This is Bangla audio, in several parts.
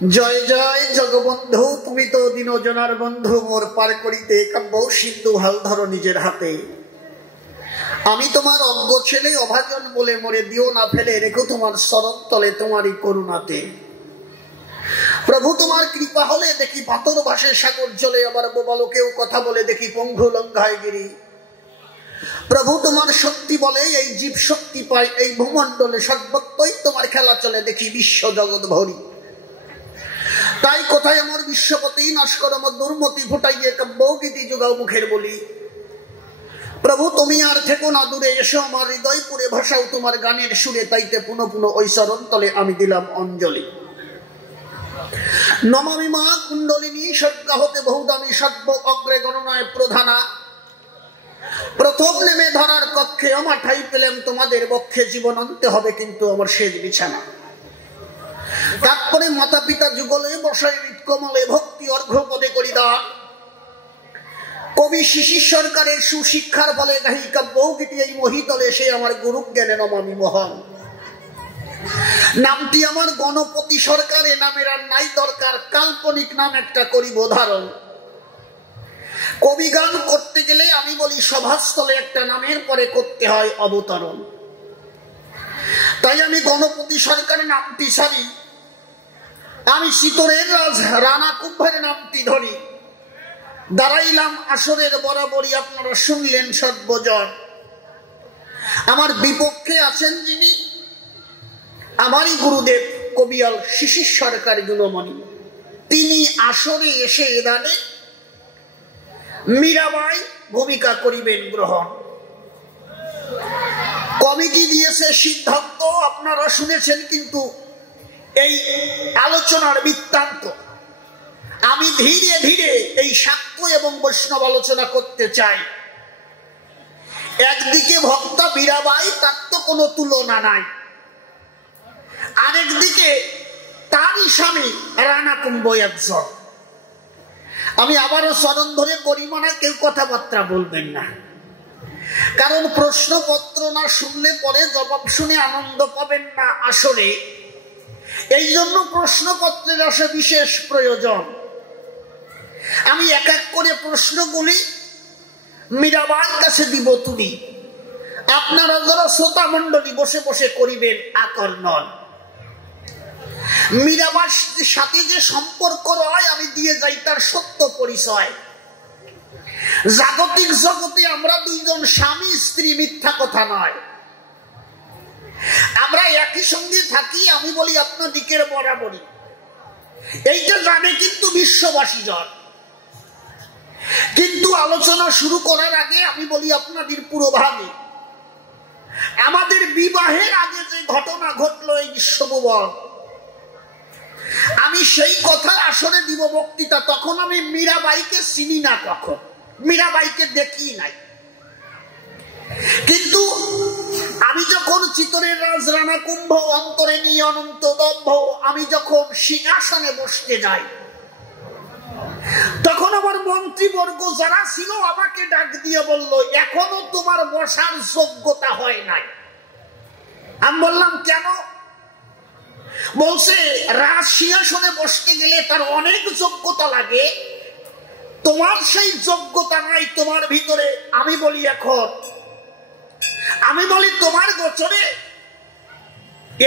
জয় জয় জগবন্ধু, তুমি তো দিনজনার বন্ধু। মোর পার করিতে কাব্য সিন্ধু হাল ধরো নিজের হাতে। আমি তোমার অজ্ঞ ছেলে, অভাজন বলে মরে দিও না ফেলে, রেখো তোমার শরৎ তলে তোমারই করুণাতে। প্রভু তোমার কৃপা হলে দেখি পাথর ভাসে সাগর জলে, আবার বোবালোকেও কথা বলে দেখি পঙ্গু লঙ্ঘায় গিরি। প্রভু তোমার শক্তি বলে এই জীব শক্তি পায়, এই ভূমণ্ডলে সর্বত্রই তোমার খেলা চলে, দেখি বিশ্ব জগৎ ভরি। তাই কোথায় আমার বিশ্বপতি, নাশ করো আমার দুর্মতি, ফুটাইয়ে কাব্য গীতি যোগাও মুখের বলি। প্রভু তুমি আর থেকো না দূরে, এসো আমার হৃদয় পুরে, ভাষাও তোমার গানের সুরে, তাইতে পুনঃ পুনঃ ওই চরণ তলে আমি দিলাম অঞ্জলি। নমামি মা কুণ্ডলিনী সজ্ঞা হতে বহুদামী সর্ব অগ্রে গণনায় প্রধানা। প্রথম নেমে ধরার কক্ষে আমার ঠাই পেলাম তোমাদের বক্ষে, জীবন অন্তে হবে কিন্তু আমার শেষ বিছানা। তারপরে মাতা পিতা যুগলে বসাই কমলে, ভক্তি অর্ঘ্য পদে করি দান। কবি শিশির সরকারের সুশিক্ষার বলে গাহি কাব্য গীতি এই মহিতলে, সে আমার গুরু জ্ঞানে নমামি মহান। নামটি আমার গণপতি সরকার, এ নামের আর নাই দরকার, কাল্পনিক নাম একটা করিব ধারণ। কবি গান করতে গেলে আমি বলি সভাস্থলে একটা নামের পরে করতে হয় অবতরণ। তাই আমি গণপতি সরকারের নামটি ছাড়ি, আমি শীতরের রাজ রানা কুম্ভের নামটি ধরি। দাঁড়াইলাম আসরের বরাবরই, আপনারা শুনলেন সর্বজন। আমার বিপক্ষে আছেন যিনি, আমারই গুরুদেব কবিয়াল শিশির সরকার গুণমণি। তিনি আসরে এসে এদানে মীরাবাই ভূমিকা করিবেন গ্রহণ। কমিটি দিয়েছে সিদ্ধান্ত, আপনারা শুনেছেন, কিন্তু এই আলোচনার বৃত্তান্ত আমি ধীরে ধীরে এই শাক্ত এবং বৈষ্ণব আলোচনা করতে চাই। একদিকে ভক্তা মীরাবাই, তার তো কোনো তুলনা নাই। আরেকদিকে তারই স্বামী রানা কুম্ভ একজন। আমি আবারও চরণ ধরে গরিমানায় কেউ কথাবার্তা বলবেন না, কারণ প্রশ্নপত্র না শুনলে পরে জবাব শুনে আনন্দ পাবেন না আসলে। এই জন্য প্রশ্নপত্রের আসে বিশেষ প্রয়োজন। আমি এক এক করে প্রশ্নগুলি মীরাবাইয়ের কাছে দিব তুলি, আপনারা যারা শ্রোতা মণ্ডলী বসে বসে করিবেন আকর্ষণ। মীরাবাইয়ের সাথে যে সম্পর্ক রয় আমি দিয়ে যাই তার সত্য পরিচয়। জাগতিক জগতে আমরা দুইজন স্বামী স্ত্রী, মিথ্যা কথা নয়। আমরা একই সঙ্গে থাকি, আমি বলি আপনার দিকের বরাবরই, এইটা জানে কিন্তু বিশ্ববাসী জন। কিন্তু আলোচনা শুরু করার আগে আমি বলি আপনাদের পুরোভাগে, আমাদের বিবাহের আগে যে ঘটনা ঘটলো এই বিশ্বভুবন, আমি সেই কথা আসরে দিব বক্তৃতা। তখন আমি মীরাবাইকে চিনি না, তখন মীরাবাইকে দেখি নাই। কিন্তু আমি যখন চিতরের রাজ রানা কুম্ভ অন্তরে নিয়ে অনন্ত দম্ভ, আমি যখন সিংহাসনে বসতে যাই, তখন আমার মন্ত্রীবর্গ যারা ছিল আমাকে ডাক দিয়ে বলল, এখনো তোমার বসার যোগ্যতা হয় নাই। আমি বললাম কেন? বলছে রাজ সিংহাসনে বসতে গেলে তার অনেক যোগ্যতা লাগে, তোমার সেই যোগ্যতা নাই তোমার ভিতরে। আমি বলি এখন, আমি বলি তোমার গোচরে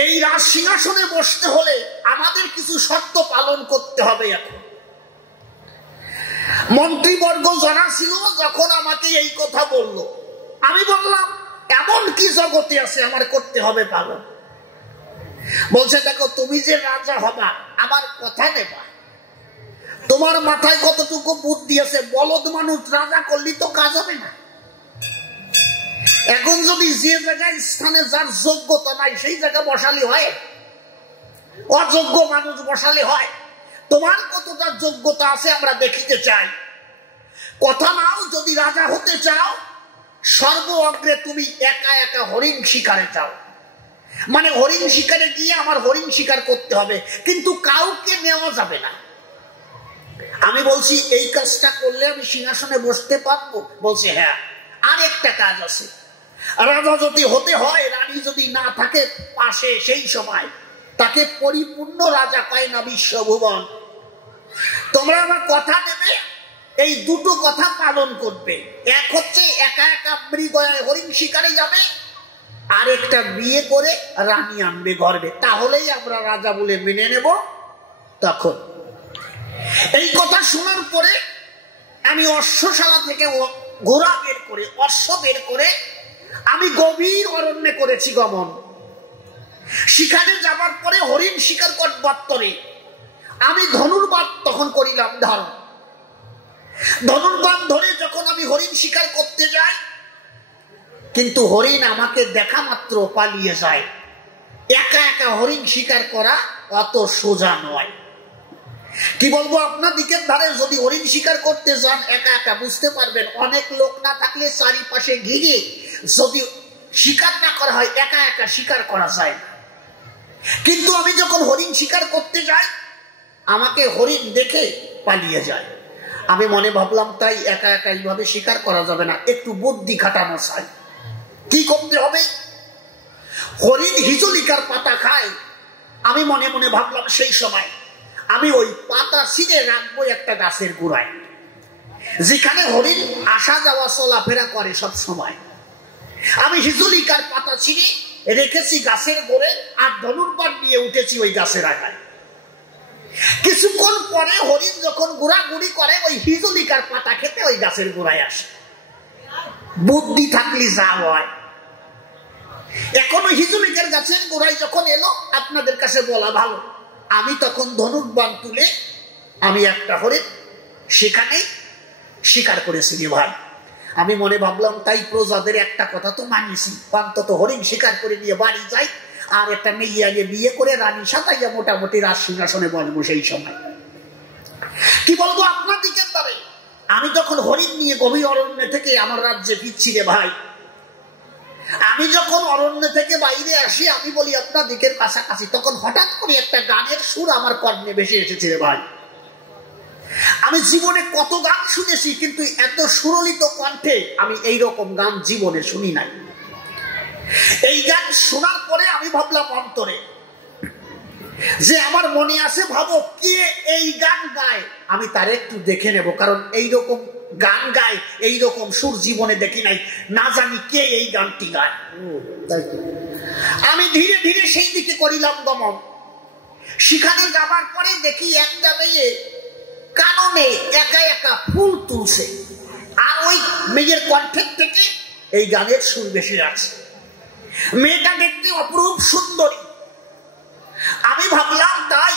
এই রাজ সিংহাসনে বসতে হলে আমাদের কিছু শর্ত পালন করতে হবে। এখন মন্ত্রীবর্গ যারা ছিল যখন আমাকে এই কথা বলল, আমি বললাম এমন কি জগতে আছে আমার করতে হবে পালন। বলছে দেখো, তুমি যে রাজা হবা আমার কথা নেবা, তোমার মাথায় কতটুকু বুদ্ধি আছে? বলদ মানুষ রাজা করলি তো কাজ হবে না। এখন যদি যে জায়গায় স্থানে যার যোগ্যতা নাই সেই জায়গায় বসালে হয়? অযোগ্য মানুষ বসালে হয়? তোমার কতটা যোগ্যতা আছে আমরা দেখিতে চাই। কথা নাও, যদি রাজা হতে চাও সর্ব অগ্রে তুমি একা একা হরিণ শিকারে যাও, মানে হরিণ শিকারে গিয়ে আমার হরিণ শিকার করতে হবে, কিন্তু কাউকে নেওয়া যাবে না। আমি বলছি এই কাজটা করলে আমি সিংহাসনে বসতে পারবো? বলছে হ্যাঁ, আর একটা কাজ আছে। রাজা যদি হতে হয়, রানী যদি না থাকে পাশে, সেই সময় তাকে পরিপূর্ণ রাজা কয় না বিশ্বভুবন। তোমরা আমার কথা দেবে, এই দুটো কথা পালন করবে। এক হচ্ছে একা একা মৃগয়ায় হরিণ শিকারে যাবে, আর একটা বিয়ে করে রানী আনবে গর্বে, তাহলেই আমরা রাজা বলে মেনে নেব। তখন এই কথা শোনার পরে আমি অশ্বশালা থেকে ঘোড়া বের করে, অশ্ব বের করে আমি গভীর অরণ্যে করেছি গমন। শিকারে যাবার পরে হরিণ শিকার বত্তরে আমি ধনুর্বাদ তখন করিলাম ধারণ। ধনুর্বাদ ধরে যখন আমি হরিণ শিকার করতে যাই, কিন্তু হরিণ আমাকে দেখা মাত্র পালিয়ে যায়। একা একা হরিণ শিকার করা অত সোজা নয়। কি বলবো, আপনার দিকের ধারে যদি হরিণ শিকার করতে যান একা একা, বুঝতে পারবেন অনেক লোক না থাকলে চারিপাশে ঘিরে যদি শিকার না করা হয়, একা একা শিকার করা যায়। কিন্তু আমি যখন হরিণ শিকার করতে যাই, আমাকে হরিণ দেখে পালিয়ে যায়। আমি মনে ভাবলাম তাই একা একা এইভাবে শিকার করা যাবে না, একটু বুদ্ধি খাটানো চাই। কি করতে হবে? হরিণ হিজলিকার পাতা খায়। আমি মনে মনে ভাবলাম সেই সময় আমি ওই পাতা ছিঁড়ে রাখবো একটা গাছের গোড়ায়, যেখানে হরিণ আসা যাওয়া চলাফেরা করে সব সময়। আমি হিজলিকার পাতা ছিঁড়ে রেখেছি গাছের গোড়ে, আর ধনুর্বাদ নিয়ে উঠেছি ওই গাছের আগায়। কিছুক্ষণ পরে হরিণ যখন ঘোরাঘুরি করে, ওই হিজলিকার পাতা খেতে ওই গাছের গোড়ায় আসে। বুদ্ধি থাকলে যা হয়। এখন ওই হিজলিকার গাছের গোড়ায় যখন এলো, আপনাদের কাছে বলা ভালো, আমি তখন ধনুর্বাণ তুলে আমি একটা হরিণ সেখানে শিকার করেছি ভাই। আমি মনে ভাবলাম তাই প্রজাদের একটা কথা তো মানিয়েছি, অন্তত হরিণ শিকার করে নিয়ে বাড়ি যাই, আর একটা মেয়ে আগে বিয়ে করে রানী সাতাইয়া মোটামুটি রাজ সিংহাসনে বসবো। সেই সময় কি বলবো আপনার দিকের দ্বারে, আমি যখন হরিণ নিয়ে গভীর অরণ্য থেকে আমার রাজ্যে ফিরছি রে ভাই, আমি যখন অরণ্য থেকে বাইরে আসি, আমি বলি আপনার দিকের কাছাকাছি, তখন হঠাৎ করে একটা গানের সুর আমার কর্ণে ভেসে এসেছে রে ভাই। আমি জীবনে কত গান শুনেছি, কিন্তু এত সুরলিত কণ্ঠে আমি এইরকম গান জীবনে শুনি নাই। এই গান শোনার পরে আমি ভাবলাম অন্তরে যে আমার মনে আছে, ভাবো কে এই গান গায়, আমি তার একটু দেখে নেব, কারণ এইরকম গান গায়, এইরকম সুর জীবনে দেখি নাই, না জানি কে এই গানটি গায়। আমি ধীরে ধীরে সেই দিকে করিলাম গমন। সেখানে যাবার পরে দেখি একটা মেয়ে কাননে একা একা ফুল তুলছে, আর ওই মেয়ের কণ্ঠের থেকে এই গানের সুর বেশি আছে। মেয়েটা দেখতে অপরূপ সুন্দরী। আমি ভাবলাম তাই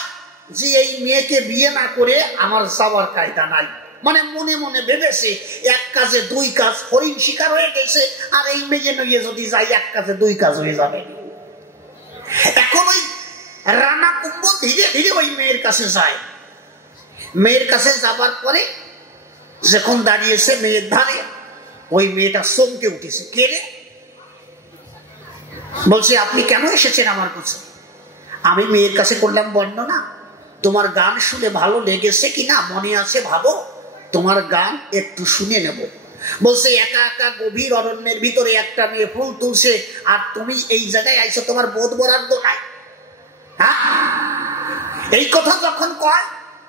যে এই মেয়েকে বিয়ে না করে আমার যাওয়ার কায়দা নাই। মানে মনে মনে ভেবেছে এক কাজে দুই কাজ, হরিণ শিকার হয়ে গেছে, আর এই মেয়ে নিয়ে যদি যাই এক কাজে দুই কাজ হয়ে যাবে। এখন ওই রানা কুম্ভ ধীরে ধীরে ওই মেয়ের কাছে যায়। মেয়ের কাছে যাবার পরে যখন দাঁড়িয়েছে মেয়ের ধারে, ওই মেয়েটা চমকে উঠেছে। কে রে? বলছে আপনি কেন এসেছেন আমার কাছে? আমি মেয়ের কাছে করলাম বর্ণনা, তোমার গান শুনে ভালো লেগেছে কিনা মনে আছে ভাবো, তোমার গান একটু শুনে নেব। বলছে একা একা গভীর অরণ্যের ভিতরে একটা মেয়ে ফুল তুলছে, আর তুমি এই জায়গায় আইছো, তোমার বোধ বরাদ্দ নাই? হ্যাঁ, এই কথা যখন কয়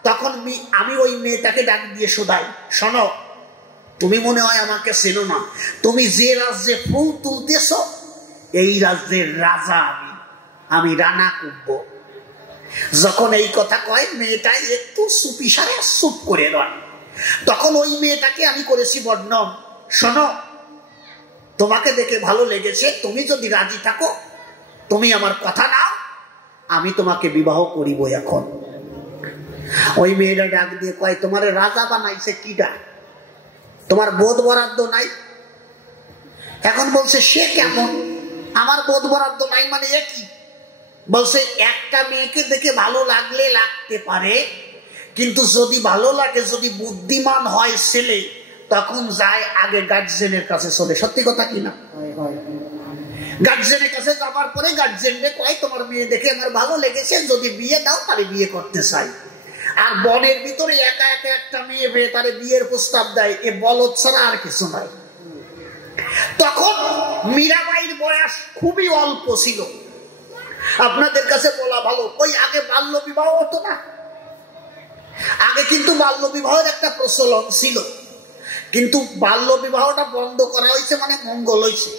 তখন আমি ওই মেয়েটাকে ডাক দিয়ে শোধাই, শোনো, তুমি মনে হয় আমাকে চেনো না, তুমি যে রাজ্যে ফুল তুলতেছ এই রাজ্যের রাজা আমি রানা কুম্ভ। যখন এই কথা কয় মেয়েটা একটু চুপি সারে চুপ করে রয়। তখন ওই মেয়েটাকে আমি করেছি বর্ণন, শোনো, তোমাকে দেখে ভালো লেগেছে, তুমি যদি রাজি থাকো তুমি আমার কথা নাও, আমি তোমাকে বিবাহ করিব। এখন ওই মেয়েটা ডাক দিয়ে কয়, তোমার রাজা বানাইছে কিডা? তোমার বোধ বরাদ্দ নাই? এখন বলছে সে কেমন? আমার বোধ বরাদ্দ নাই মানে একই। বলছে একটা মেয়েকে দেখে ভালো লাগলে লাগতে পারে, কিন্তু যদি ভালো লাগে, যদি বুদ্ধিমান হয় ছেলে, তখন যায় আগে গার্জেনের কাছে চলে। সত্যি কথা কিনা? গার্জেনের কাছে যাবার পরে গার্জেনকে কয় তোমার মেয়ে দেখে আমার ভালো লেগেছে, যদি বিয়ে দাও তাহলে বিয়ে করতে চাই। আর বনের ভিতরে একা একা একটা মেয়ে পেয়ে তারে বিয়ের প্রস্তাব দেয়, এ বলদ ছাড়া আর কিছু নাই। তখন মীরাবাইয়ের বয়স খুবই অল্প ছিল। আপনাদের কাছে বলা ভালো, ওই আগে বাল্য বিবাহ হতো না, আগে কিন্তু বাল্য বিবাহের একটা প্রচলন ছিল, কিন্তু বাল্য বিবাহটা বন্ধ করা হয়েছে মানে মঙ্গল হয়েছে।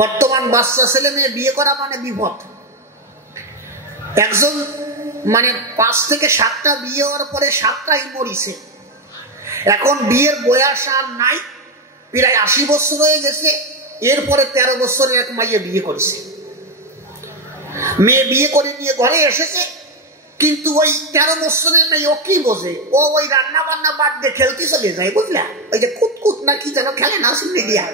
বর্তমান বাচ্চা ছেলে মেয়ে বিয়ে করা মানে বিপদ। একজন মানে 5 থেকে 7টা বিয়ে হওয়ার পরে 7টাই মরিছে। এখন বিয়ের বয়স আর নাই, প্রায় 80 বছর হয়ে গেছে। এরপরে 13 বছরের এক মাইয়ে বিয়ে করেছে। মেয়ে বিয়ে করে নিয়ে ঘরে এসেছে, কিন্তু ওই 13 বছরের মেয়ে ও কি বোঝে, ও ওই রান্না বান্না বাদ দিয়ে খেলতে চলে যায়, বুঝলা? ওই যে কুতকুত না কি যেন খেলে না, শুনে দিয়া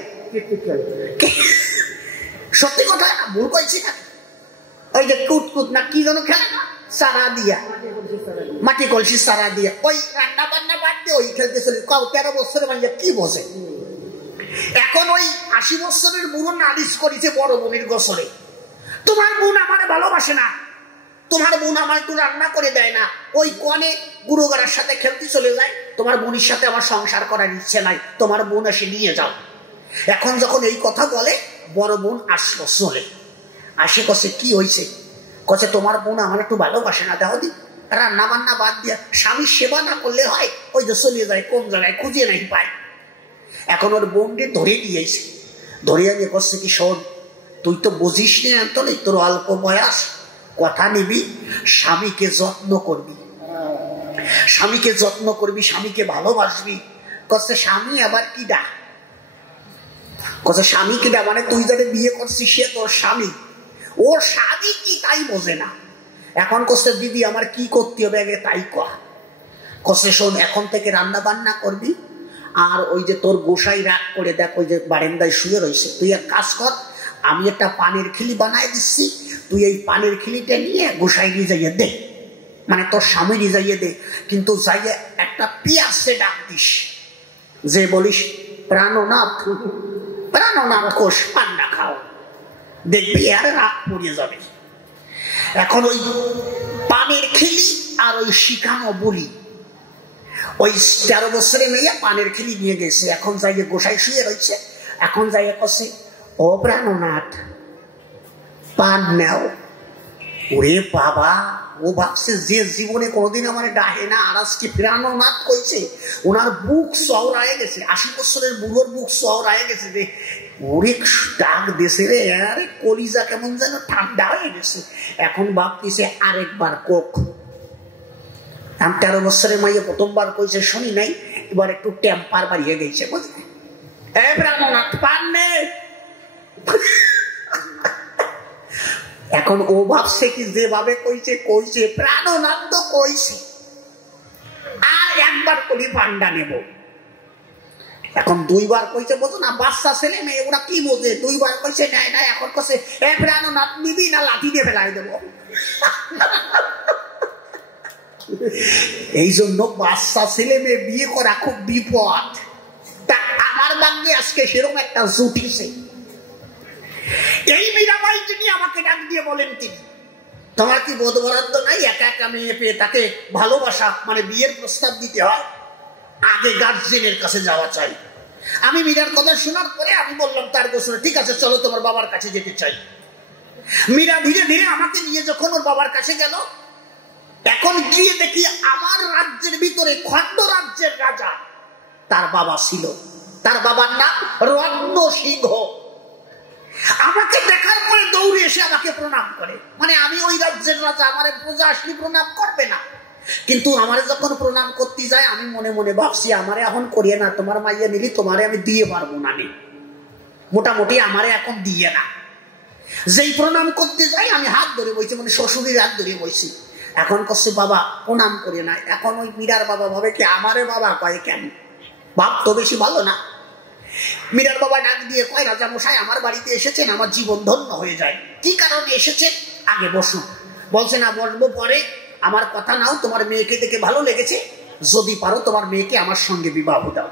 সত্যি কথা না, ভুল কইছি না? ওই যে কুতকুত না কি যেন খেলে না, সারা দিয়া, মাটি কলসি সারা দিয়া, ওই রান্না বান্না বাদ দিয়ে ওই খেলতে চলে। 13 বছরের মাইয়া কি বোঝে? এখন ওই 80 বছরের বুড়ো নালিশ করেছে বড় বোনের গোসরে, তোমার বোন আমারে ভালোবাসে না, তোমার বোন আমার একটু রান্না করে দেয় না, ওই কোণে গুরুগারের সাথে খেলতে চলে যায়, তোমার বোনের সাথে আমার সংসার করার ইচ্ছে নাই, তোমার বোন এসে নিয়ে যাও। এখন যখন এই কথা বলে, বড় বোন আসলো চলে, আসে কছে কি হয়েছে? কছে তোমার বোন আমার একটু ভালোবাসে না, দেখো দি রান্না বান্না বাদ দিয়ে স্বামীর সেবা না করলে হয়, ওই যে চলে যায় কোন জায়গায় খুঁজে নাই পায়। এখন ওর বোনকে ধরে দিয়েছে, ধরিয়া নিয়ে করছে কি, শোন তুই তো বুঝিস নি আন্তলে, তোর অল্প বয়স, কথা নিবি, স্বামীকে যত্ন করবি, স্বামীকে যত্ন করবি, স্বামীকে ভালোবাসবি। কচ্ছে স্বামী আবার কি ডা? কচ্ছে স্বামী কি ডা মানে তুই যাদের বিয়ে করছিস সে তোর স্বামী, ওর স্বামী কি তাই বোঝে না। এখন কচ্ছে দিদি আমার কি করতে হবে আগে তাই কয়। কচ্ছে শোন এখন থেকে রান্না বান্না করবি, আর ওই যে তোর গোসাই রাগ করে দেখ ওই যে বারান্দায় শুয়ে রয়েছে, তুই এক কাজ কর, আমি একটা পানের খিলি বানাই দিচ্ছি, তুই এই পানের খিলিটা নিয়ে গোসাই নিয়ে যাইয়ে দে, মানে তোর স্বামী নিয়ে যাইয়ে দে, কিন্তু যাইয়ে একটা পিয়াসে ডাক দিস, যে বলিস প্রাণনাথ, প্রাণনাথ কোষ পান্না খাও, দেখবি আর রাগ পড়িয়ে যাবে। এখন ওই পানের খিলি আর ওই শিখানো বলি, ওই 13 বছরে মেয়ে পানের খিলি নিয়ে গেছে। এখন যাইয়ে গোসাই শুয়ে রয়েছে, এখন যাইয়ে কছে ও প্রাণনাথ পান নেও। ওরে বাবা, ও ভাবছে যে জীবনে কোনোদিন আমার ডাহে না, আর আজকে প্রাণনাথ কইছে। ওনার বুক চওড়ায় গেছে, 80 বছরের বুড়োর বুক চওড়ায় গেছে যে ওরে ডাক দেশে রে, আরে কলিজা কেমন যেন ঠান্ডা হয়ে গেছে। এখন ভাবতেছে আরেকবার কোক। 13 বছরের মাইয়ে প্রথমবার কইছে শুনি নাই, এবার একটু টেম্পার বাড়িয়ে গেছে, বুঝলে? এ প্রাণনাথ পান নে। এখন ও ভাবছে কি যেভাবে কইছে কইছে, প্রাণনাথ তো কইছে, আর একবার করি পান্ডা নেব। এখন 2বার কইছে, বোঝো না বাচ্চা ছেলে মেয়ে ওরা কি বোঝে, 2বার কইছে নাই নাই, এখন কইছে এ প্রাণনাথ নিবি না লাঠি দিয়ে ফেলাই দেব। এই জন্য বাচ্চা ছেলে মেয়ে বিয়ে করা খুব বিপদ। তা আমার ভাগ্যে আজকে সেরকম একটা জুটিছে। এই মীরাবাই যিনি আমাকে ডাক দিয়ে বলেন, তিনি তোমার কি বোধ বরাদ্দ নাই, একা একা মেয়ে পেয়ে তাকে ভালোবাসা মানে বিয়ের প্রস্তাব দিতে হয়, আগে গার্জেনের কাছে যাওয়া চাই। আমি মীরার কথা শোনার পরে আমি বললাম তার গোসলে, ঠিক আছে চলো তোমার বাবার কাছে যেতে চাই। মীরা ধীরে ধীরে আমাকে নিয়ে যখন ওর বাবার কাছে গেল, এখন গিয়ে দেখি আমার রাজ্যের ভিতরে খণ্ড রাজ্যের রাজা তার বাবা ছিল, তার বাবার নাম রত্ন সিংহ। আমাকে দেখার পরে দৌড়ে এসে আমাকে প্রণাম করে, মানে আমি ওই রাজ্যের রাজা, আমার প্রজা আসলে প্রণাম করবে না, কিন্তু আমারে যখন প্রণাম করতে যায় আমি মনে মনে ভাবছি আমারে এখন করিয়ে না, তোমার মাইয়া নিলি তোমারে আমি দিয়ে পারবো না, মোটামুটি আমারে এখন দিয়ে না। যেই প্রণাম করতে যাই আমি হাত ধরে বইছি, মানে শ্বশুরের হাত ধরে বইছি। এখন করছে বাবা প্রণাম করে না। এখন ওই মীরার বাবা ভাবে কি আমারে বাবা কয় কেন, বাপ তো বেশি ভালো না। মীরার বাবা ডাক দিয়ে কয় রাজা মশাই আমার বাড়িতে এসেছেন, আমার জীবন ধন্য হয়ে যায়। কি কারণে এসেছেন আগে বসুন। বলছে না বসবো পরে, আমার কথা নাও, তোমার মেয়েকে দেখে ভালো লেগেছে, যদি পারো তোমার মেয়েকে আমার সঙ্গে বিবাহ দাও।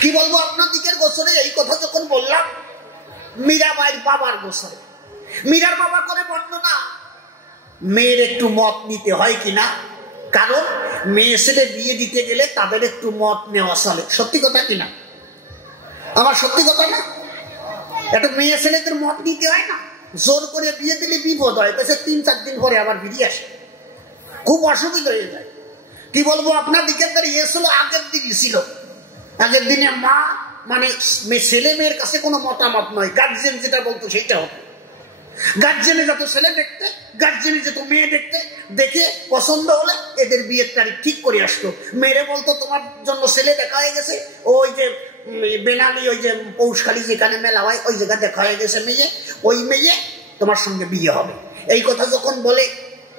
কি বলবো আপনার দিকের গোসলে এই কথা যখন বললাম, মীরাবাইর বাবার গোসলে মীরার বাবা করে বর্ণনা, মেয়ের একটু মত নিতে হয় কিনা, কারণ মেয়ে ছেলে বিয়ে দিতে গেলে তাদের একটু মত নেওয়া চলে। সত্যি কথা কিনা, আমার সত্যি কথা না, একটু মেয়ে ছেলেদের মত নিতে হয় না। জোর করে বিয়ে দিলে বিপদ হয়, তাই 3-4 দিন পরে আবার ফিরিয়ে আসে, খুব অসুবিধা হয়ে যায়। কি বলবো, আপনার দিকের দাঁড়িয়ে ছিল আগের দিনই ছিল। আগের দিনে মা মানে ছেলে মেয়ের কাছে কোনো মতামত নয়, গার্জেন যেটা বলতো সেইটা হতো। গার্জেনে যত ছেলে দেখতে, গার্জেনে যত মেয়ে দেখতে, দেখে পছন্দ হলে এদের বিয়ের তারিখ ঠিক করে আসতো। মেয়েরে বলতো তোমার জন্য ছেলে দেখা হয়ে গেছে, ওই যে বেনালি ওই যে পৌষখালী যেখানে মেলা হয় ওই জায়গা দেখা হয়ে গেছে মেয়ে, ওই মেয়ে তোমার সঙ্গে বিয়ে হবে। এই কথা যখন বলে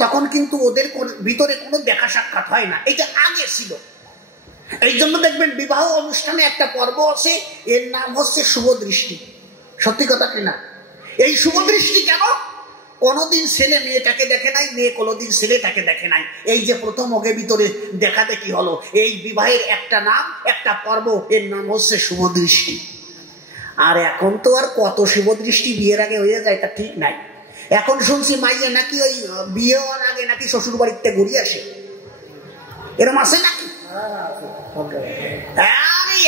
তখন কিন্তু ওদের ভিতরে কোনো দেখা সাক্ষাৎ হয় না, এটা আগে ছিল। এই জন্য দেখবেন বিবাহ অনুষ্ঠানে একটা পর্ব আছে, এর নাম হচ্ছে শুভ দৃষ্টি। সত্যি কথা কিনা? এই শুভ দৃষ্টি কেন? কোনদিন ছেলে মেয়েটাকে দেখে নাই, মেয়ে কোনদিন ছেলেটাকে দেখে নাই, এই যে প্রথম ওকে ভিতরে দেখা দেখি হলো, এই বিবাহের একটা নাম, একটা পর্ব, এর নাম হচ্ছে শুভ দৃষ্টি। আর এখন তো আর কত শুভ দৃষ্টি বিয়ের আগে হয়ে যায় তা ঠিক নাই। এখন শুনছি মাইয়ে নাকি ওই বিয়ে হওয়ার আগে নাকি শ্বশুর বাড়িতে ঘুরিয়ে আসে, এরকম আছে নাকি?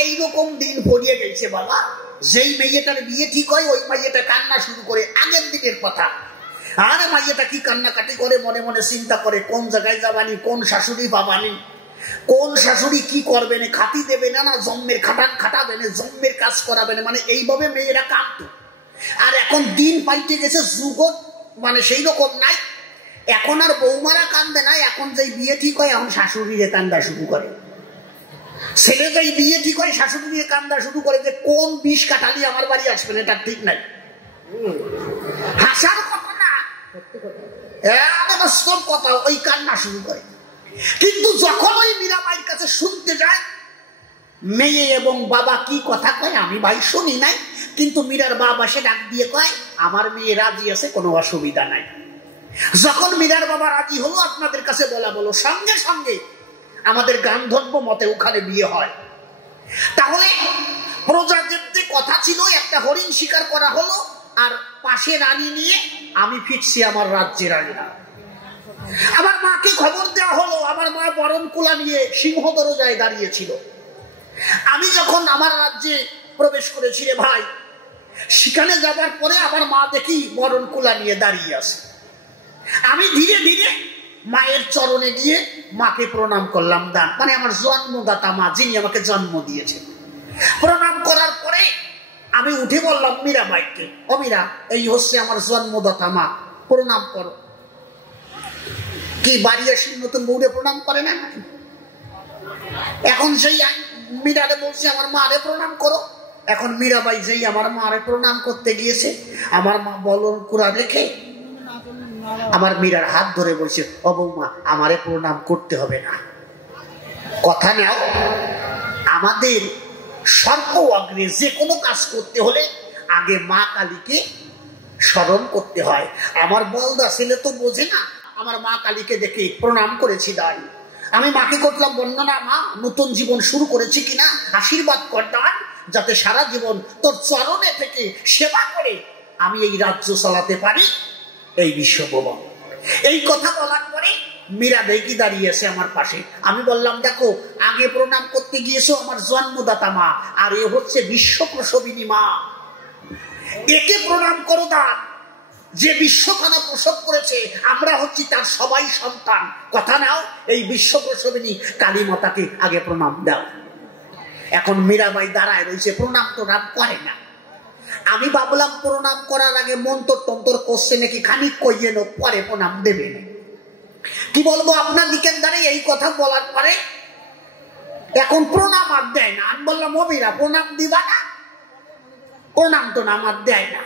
এইরকম দিন পড়িয়ে গেছে বাবা। যেই মেয়েটার বিয়ে ঠিক হয় ওই মেয়েটা কান্না শুরু করে, আগের দিনের কথা। আর মাইয়েটা কি কান্নাকাটি করে, মনে মনে চিন্তা করে কোন জায়গায় যাবানি, কোন শাশুড়ি পাবানি, কোন শাশুড়ি কি করবে না, খাতি দেবে না, না জন্মের খাটান খাটাবে না, জন্মের কাজ করাবে না, মানে এইভাবে মেয়েরা কাঁদতো। আর এখন দিন পাল্টে গেছে, যুগ মানে সেই রকম নাই। এখন আর বৌমারা কান্দে না, এখন যেই বিয়ে ঠিক হয় এখন শাশুড়িরে কান্দা শুরু করে। ছেলে যেই বিয়ে ঠিক হয় শাশুড়িরে কান্দা শুরু করে যে কোন বিষ কাটালি আমার বাড়ি আসবেন, এটা ঠিক নাই। হাসার কথা না, বাস্তব কথা, ওই কান্না শুরু করে। কিন্তু যখন ওই মীরাবাইয়ের কাছে শুনতে যায় মেয়ে এবং বাবা কি কথা কয়, আমি ভাই শুনি নাই, কিন্তু মীরার বাবা সে ডাক দিয়ে কয় আমার মেয়ে রাজি আছে, কোনো অসুবিধা নাই। যখন মীরার বাবা রাজি হলো, আপনাদের কাছে বলা বলো, সঙ্গে সঙ্গে আমাদের গান্ধর্ব মতে ওখানে বিয়ে হয়। তাহলে প্রজাদের যে কথা ছিল, একটা হরিণ শিকার করা হলো, আর পাশে রানী নিয়ে আমি ফিরছি আমার রাজ্যের রানীরা। আমার মাকে খবর দেওয়া হলো, আমার মা বরণ কুলা নিয়ে সিংহ দরজায় দাঁড়িয়েছিল। আমি যখন আমার রাজ্যে প্রবেশ করেছি রে ভাই, সেখানে যাবার পরে আমার মা দেখি বরণ কুলা নিয়ে দাঁড়িয়ে আছে। আমি ধীরে ধীরে মায়ের চরণে গিয়ে মাকে প্রণাম করলাম, দান মানে আমার জন্মদাতা মা, যিনি আমাকে জন্ম দিয়েছে। প্রণাম করার পরে আমি উঠে বললাম মীরাবাইকে, ও মীরা, এই হচ্ছে আমার জন্মদাতা মা, প্রণাম করো। কি বাড়ি আসি নতুন বউরে প্রণাম করে না? এখন সেই মীরারে বলছে আমার মারে প্রণাম করো। এখন মীরাবাই যেই আমার মারে প্রণাম করতে গিয়েছে, আমার মা বলন কুড়া রেখে আমার মীরার হাত ধরে বলছে, ও বৌমা, আমারে প্রণাম করতে হবে না, কথা নাও। আমাদের সর্ব অগ্রে যে কোনো কাজ করতে হলে আগে মা কালীকে স্মরণ করতে হয়। আমার বলদা ছেলে তো বোঝে না, আমার মা কালীকে দেখে প্রণাম করেছি দান। আমি মাকে করলাম বর্ণনা, মা নতুন জীবন শুরু করেছি কিনা, আশীর্বাদ কর দান, যাতে সারা জীবন তোর চরণে থেকে সেবা করে আমি এই রাজ্য চালাতে পারি, এই বিশ্বভুবন। এই কথা বলার পরে মীরা দেখি দাঁড়িয়েছে আমার পাশে। আমি বললাম, দেখো, আগে প্রণাম করতে গিয়েছো আমার জন্মদাতা মা, আর এ হচ্ছে বিশ্ব প্রসবিনী মা, একে প্রণাম করো দান। যে বিশ্বখানা প্রসব করেছে, আমরা হচ্ছি তার সবাই সন্তান, কথা নাও, এই বিশ্ব প্রসবিনী কালী মাতাকে আগে প্রণাম দাও। এখন মীরাবাই দাঁড়ায় রয়েছে, প্রণাম তো রাম করে না। আমি ভাবলাম প্রণাম করার আগে মন্তর তন্তর করছে নাকি, খানিক কইয়ে নো, পরে প্রণাম দেবে। কি বলবো, আপনার দিকের দাঁড়িয়ে এই কথা বলার পরে এখন প্রণাম আর দেয় না। আমি বললাম, ও মীরা, প্রণাম দিবা না? প্রণাম তো আমার দেয় না।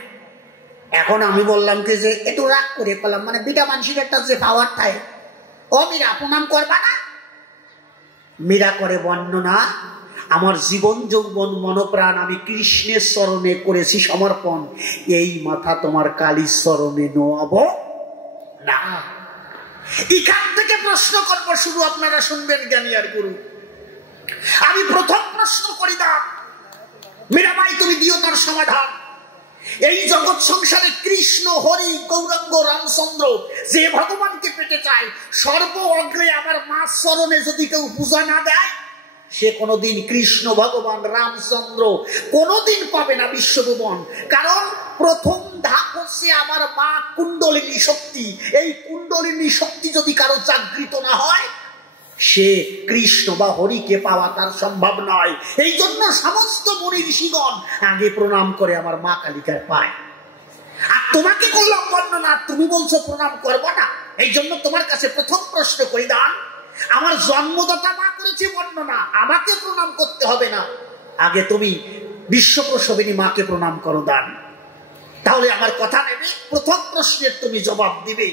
এখন আমি বললাম কি যে একটু রাগ করে বললাম, মানে বিটা মানুষের একটা যে পাওয়ার থাকে, ও মীরা, প্রণাম করবা না? মীরা করে বর্ণনা, আমার জীবন যৌবন মনপ্রাণ আমি কৃষ্ণের চরণে করেছি সমর্পণ, এই মাথা তোমার কালীর চরণে নোয়াব না। এখান থেকে প্রশ্ন করবো, শুরু আপনারা শুনবেন জ্ঞানী আর গুরু। আমি প্রথম প্রশ্ন করি, না মীরাবাই, তুমি দিও তার সমাধান। এই জগৎ সংসারে কৃষ্ণ, হরি, গৌরাঙ্গ, রামচন্দ্র যে ভগবানকে পেতে চায়, সর্ব অগ্রে আমার মা চরণে যদি কেউ পূজা না দেয়, সে কোনোদিন কৃষ্ণ ভগবান রামচন্দ্র কোনোদিন পাবে না বিশ্বভুবন। কারণ প্রথম ধাপ হচ্ছে আমার মা কুণ্ডলিনী শক্তি। এই কুণ্ডলিনী শক্তি যদি কারো জাগৃত না হয়, সে কৃষ্ণ বা হরিকে পাওয়া তার সম্ভব নয়। এই জন্য সমস্ত মুনি ঋষিগণ আগে প্রণাম করে আমার মা কালিকার পায়। আর তোমাকে করলাম বর্ণনা, তুমি বলছো প্রণাম করবো না। এই জন্য তোমার কাছে প্রথম প্রশ্ন করি, দান আমার জন্মদাতা মা করেছে বর্ণনা, আমাকে প্রণাম করতে হবে না, আগে তুমি বিশ্বপ্রসবিনী মাকে প্রণাম করো দান। তাহলে আমার কথা নেবে, প্রথম প্রশ্নের তুমি জবাব দিবে।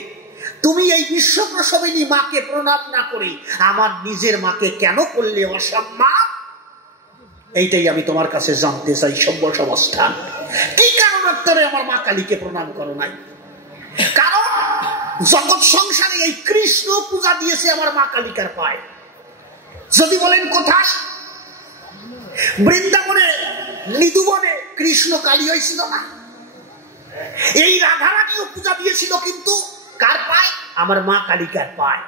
তুমি এই বিশ্বপ্রসবিনী মাকে প্রণাম না করে আমার নিজের মাকে কেন করলে অসম্মান? এইটাই আমি তোমার কাছে জানতে চাই। সভ্য অবস্থান কি কারণ উত্তরে আমার মা কালীকে প্রণাম করো নাই? কারণ জগৎ সংসারে এই কৃষ্ণ পূজা দিয়েছে আমার মা কালিকার পায়। যদি বলেন কোথায়? বৃন্দাবনে নিধুবনে কৃষ্ণ কালী হয়েছিল না? এই রাধারানীও পূজা দিয়েছিল, কিন্তু কার পায়? আমার মা কালিকার পায়।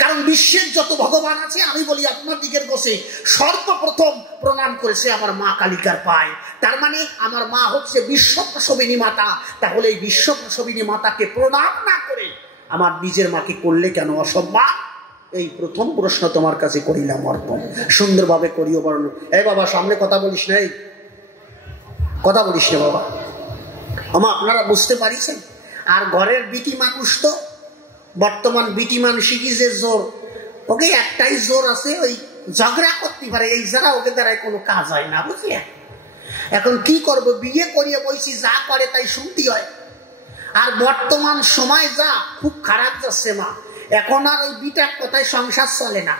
কারণ বিশ্বের যত ভগবান আছে, আমি বলি আপনার দিকের বসে সর্বপ্রথম প্রণাম করেছে আমার মা কালিকার পায়। তার মানে আমার মা হচ্ছে বিশ্বপ্রসবিনী মাতা। তাহলে এই বিশ্বপ্রসবিনী মাতাকে প্রণাম না করে আমার নিজের মাকে করলে কেন অসম্মান? এই প্রথম প্রশ্ন তোমার কাছে করিলাম অর্পণ। সুন্দরভাবে করিও বর্ণ। এই বাবা সামনে কথা বলিস না, এই কথা বলিস না বাবা। আমা আপনারা বুঝতে পারিছেন? আর ঘরের বিটি মানুষ তো বর্তমান বিটি মানসিকই যে জোর, ওকে একটাই জোর আছে, ওই ঝগড়া করতে পারে। এই যারা ওকে দ্বারাই কোনো কাজ হয় না, বুঝলে? এখন কি করবো, বিয়ে করিয়ে বলছি, যা করে তাই শুনতে হয়। আর বর্তমান সময় যা খুব খারাপ যাচ্ছে মা, এখন আর ওই বিটার কথায় সংসার চলে না।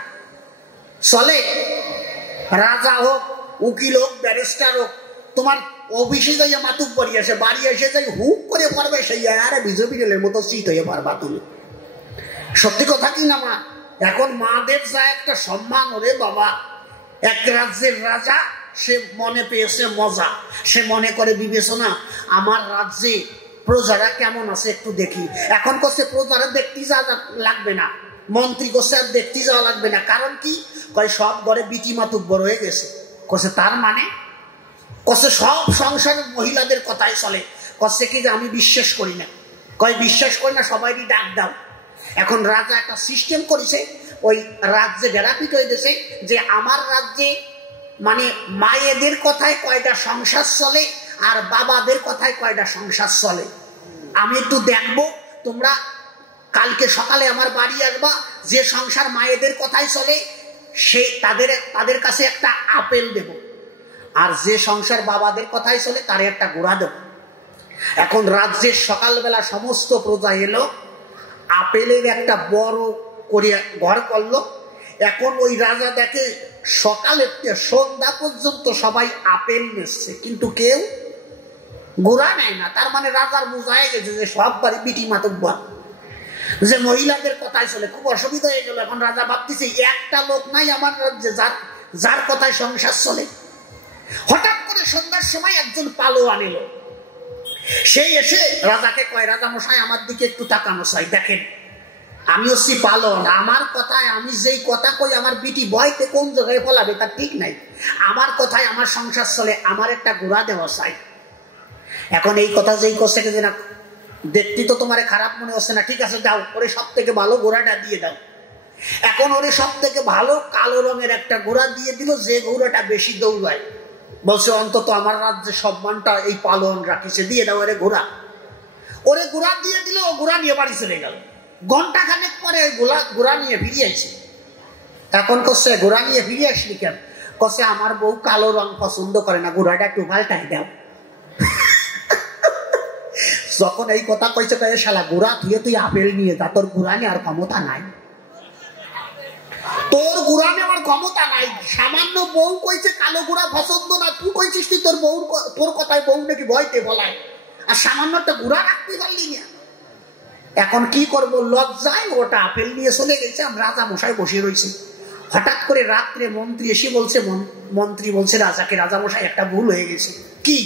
চলে রাজা হোক, উকিল হোক, ব্যারিস্টার হোক, তোমার অফিসে যাইয়া মাতুক পড়ি আসে, বাড়ি এসে যাই হুক করে পারবে, সেই আরে বিজেপি রেলের মতো চিত হয়ে পারবা তুমি। সত্যি কথা কি না মা? এখন মাদের যা একটা সম্মান, ওরে বাবা, এক রাজ্যের রাজা, সে মনে পেয়েছে মজা, সে মনে করে বিবেচনা আমার রাজ্যে প্রজারা কেমন আছে একটু দেখি। এখন করছে প্রজারা দেখতে যাওয়া লাগবে না, মন্ত্রী করছে আর দেখতে যাওয়া লাগবে না। কারণ কি? কয় সব ঘরে বিটি মাতুক বড় হয়ে গেছে। করছে তার মানে? করছে সব সংসারের মহিলাদের কথাই চলে। করছে কি যে আমি বিশ্বাস করি না। কয় বিশ্বাস করি না, সবাইকে ডাক দাও। এখন রাজা একটা সিস্টেম করেছে, ওই রাজ্যে বেড়াপিট হয়ে গেছে যে আমার রাজ্যে মানে মায়েদের কথায় কয়টা সংসার চলে আর বাবাদের কথায় কয়টা সংসার চলে। আমি একটু দেখবো, তোমরা কালকে সকালে আমার বাড়ি আসবা, যে সংসার মায়েদের কথাই চলে সে তাদের কাছে একটা আপেল দেব, আর যে সংসার বাবাদের কথাই চলে তার একটা গোড়া দেব। এখন রাজ্যের সকালবেলা সমস্ত প্রজা এলো, আপেলের একটা বড় করে ঘর করলো। এখন ওই রাজা দেখে সকালে সন্ধ্যা পর্যন্ত সবাই আপেল নিচ্ছে, কিন্তু কেউ গোড়া নেয় না। তার মানে রাজার বোঝায় গেছে যে সব বাড়ি বিটি মাতব্বর, যে মহিলাদের কথাই চলে। খুব অসুবিধা হয়ে গেল। এখন রাজা ভাবতেছে একটা লোক নাই আমার রাজ্যে যার কথায় সংসার চলে। হঠাৎ করে সন্ধ্যার সময় একজন পালোয়ান এলো। সেই এসে রাজাকে কয়, রাজা মশাই আমার দিকে একটু তাকানো চাই, দেখেন আমি হচ্ছি পালোয়ান, আমার কথায় আমি যেই কথা কই আমার বিটি বয়তে কোন জায়গায় ফলাবে তার ঠিক নাই। আমার কথায় আমার সংসার চলে, আমার একটা গোড়া দেওয়া চাই। এখন এই কথা যেই করছে যে না, দেখতে তো তোমার খারাপ মনে হচ্ছে না, ঠিক আছে দাও, ওরে সব থেকে ভালো গোড়াটা দিয়ে দাও। এখন ওরে সব থেকে ভালো কালো রঙের একটা গোড়া দিয়ে দিল, যে গোড়াটা বেশি দৌড়ায়। বলছে অন্তত আমার রাজ্যে সম্মানটা এই পালন রাখিছে, দিয়ে দাও ওরে ঘোড়া। ওরে ঘোড়া দিয়ে দিল, ও ঘোড়া নিয়ে বাড়ি চলে গেল। ঘন্টা খানেক পরে ঘোড়া নিয়ে ফিরে আসছে। এখন করছে ঘোড়া নিয়ে ফিরে আসলি কেন? করছে আমার বউ কালো রং পছন্দ করে না, ঘোড়াটা একটু পাল্টাই দাও। যখন এই কথা কইছে, তাই শালা ঘোড়া তুই আপেল নিয়ে যা, তোর ঘোড়া নেওয়ার ক্ষমতা নাই, তোর ঘোড়া নেওয়ার ক্ষমতা নাই। সামান্য বউ কইছে কালো ঘোড়া পছন্দ না, তুই কইছিস তুই তোর কথায় বউ নাকি ভয়তে বলায়, আর সামান্য একটা ঘোড়া রাখতে পারলি না। এখন কি করবো, লজ্জায় ওটা আপেল নিয়ে চলে গেছে। রাজা মশাই বসে রয়েছে। হঠাৎ করে রাত্রে মন্ত্রী এসে বলছে, মন্ত্রী বলছে রাজাকে, রাজা মশাই একটা ভুল হয়ে গেছে। কি?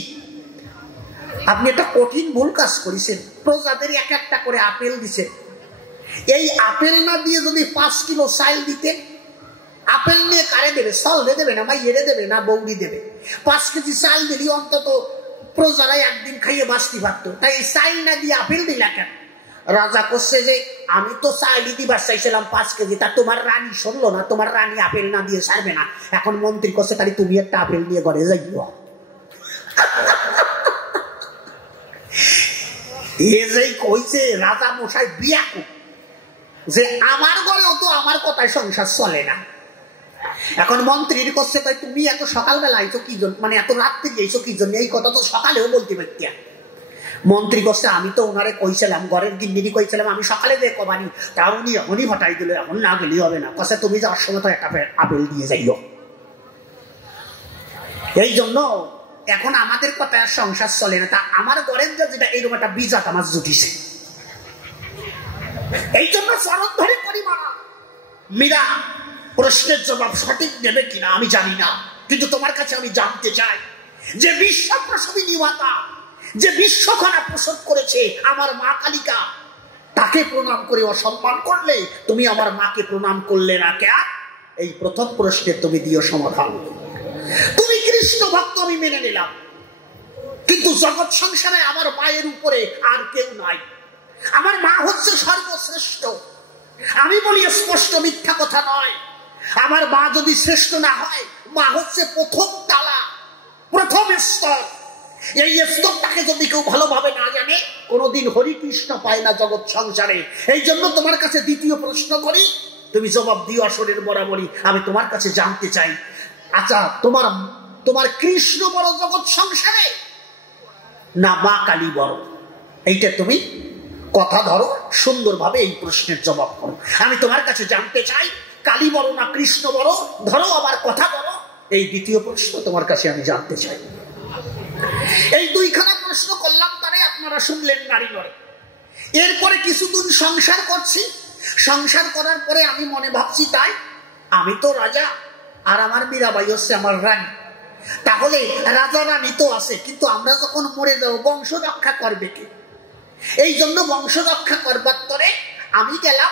আপনি একটা কঠিন ভুল কাজ করেছেন। প্রজাদের এক একটা করে আপেল দিছে, এই আপেল না দিয়ে যদি 5 কিলো চাল দিতেন, আপেল নিয়ে কারে দেবে? চলবে দেবে না, মাইয়েরে দেবে না, বৌড়ি দেবে। 5 কেজি চাল দিলি অন্তত প্রজারা একদিন খাইয়ে বাঁচতে পারতো, তাই চাইল না দিয়ে আপেল দিলা কেন? রাজা করছে যে আমি তো চাইলি দিবার চাইছিলাম 5 কেজি, তা তোমার রানী শুনলো না, তোমার রানী আপেল না দিয়ে ছাড়বে না। এখন মন্ত্রী করছে তাহলে তুমি একটা আপেল নিয়ে ঘরে যাইও। এ যেই কইছে রাজা মশাই বিয়া যে আমার ঘরেও তো আমার কথায় সংসার চলে না। এখন মন্ত্রীর করছে তাই তুমি এত সকালবেলা আইছো কি জন্য, মানে এত রাত্রি আইছো কি জন্য, এই কথা তো সকালেও বলতে পারতিয়া। মন্ত্রী করছে আমি তো ওনারে কইছিলাম, ঘরের গিন্নিরই কইছিলাম আমি সকালে যে কবানি, তা উনি এখনই হটাই দিল, এখন না গেলেই হবে না। কছে তুমি যাওয়ার সময় তো একটা আপেল দিয়ে যাইও। এই জন্য এখন আমাদের কথায় আর সংসার চলে না। তা আমার ঘরের যেটা এইরকম একটা বিজাত আমার জুটিছে, এই জন্য চরণ ধরে করি মানা। মীরা প্রশ্নের জবাব সঠিক দেবে কিনা আমি জানি না, কিন্তু তোমার কাছে আমি জানতে চাই যে বিশ্ব প্রসবিনী মাতা, যে বিশ্বখানা প্রসব করেছে আমার মা কালিকা, তাকে প্রণাম করে অসম্মান করলে তুমি আমার মাকে প্রণাম করলে না কেন? এই প্রথম প্রশ্নের তুমি দিও সমাধান। তুমি কৃষ্ণ ভক্ত আমি মেনে নিলাম, কিন্তু জগৎ সংসারে আমার মায়ের উপরে আর কেউ নাই। আমার মা হচ্ছে সর্বশ্রেষ্ঠ। আমি বলি স্পষ্ট, মিথ্যা কথা নয়। আমার মা যদি শ্রেষ্ঠ না হয়, মা হচ্ছে প্রথম তালা, প্রথম স্তর। এই স্তরটাকে যদি কেউ ভালোভাবে না জানে, কোনোদিন হরিকৃষ্ণ পায় না জগৎ সংসারে। এই জন্য তোমার কাছে দ্বিতীয় প্রশ্ন করি, তুমি জবাব দিও আসরের বরাবরই। আমি তোমার কাছে জানতে চাই, আচ্ছা তোমার কৃষ্ণ বড় জগৎ সংসারে না মা কালী বড়? এইটা তুমি কথা ধরো, সুন্দরভাবে এই প্রশ্নের জবাব করো। আমি তোমার কাছে জানতে চাই, কালী বড় না কৃষ্ণ বড়? ধরো আবার কথা বলো। এই দ্বিতীয় প্রশ্ন তোমার কাছে আমি জানতে চাই। এই দুইখানা প্রশ্ন করলাম, তারে আপনারা শুনলেন নারী নরে। এরপরে কিছুদিন সংসার করছি। সংসার করার পরে আমি মনে ভাবছি, তাই আমি তো রাজা আর আমার মীরাবাই হচ্ছে আমার রানী। তাহলে রাজা রানী তো আছে, কিন্তু আমরা যখন মরে যাব বংশ রক্ষা করবে কে? এই জন্য বংশ রক্ষা করবার তরে আমি গেলাম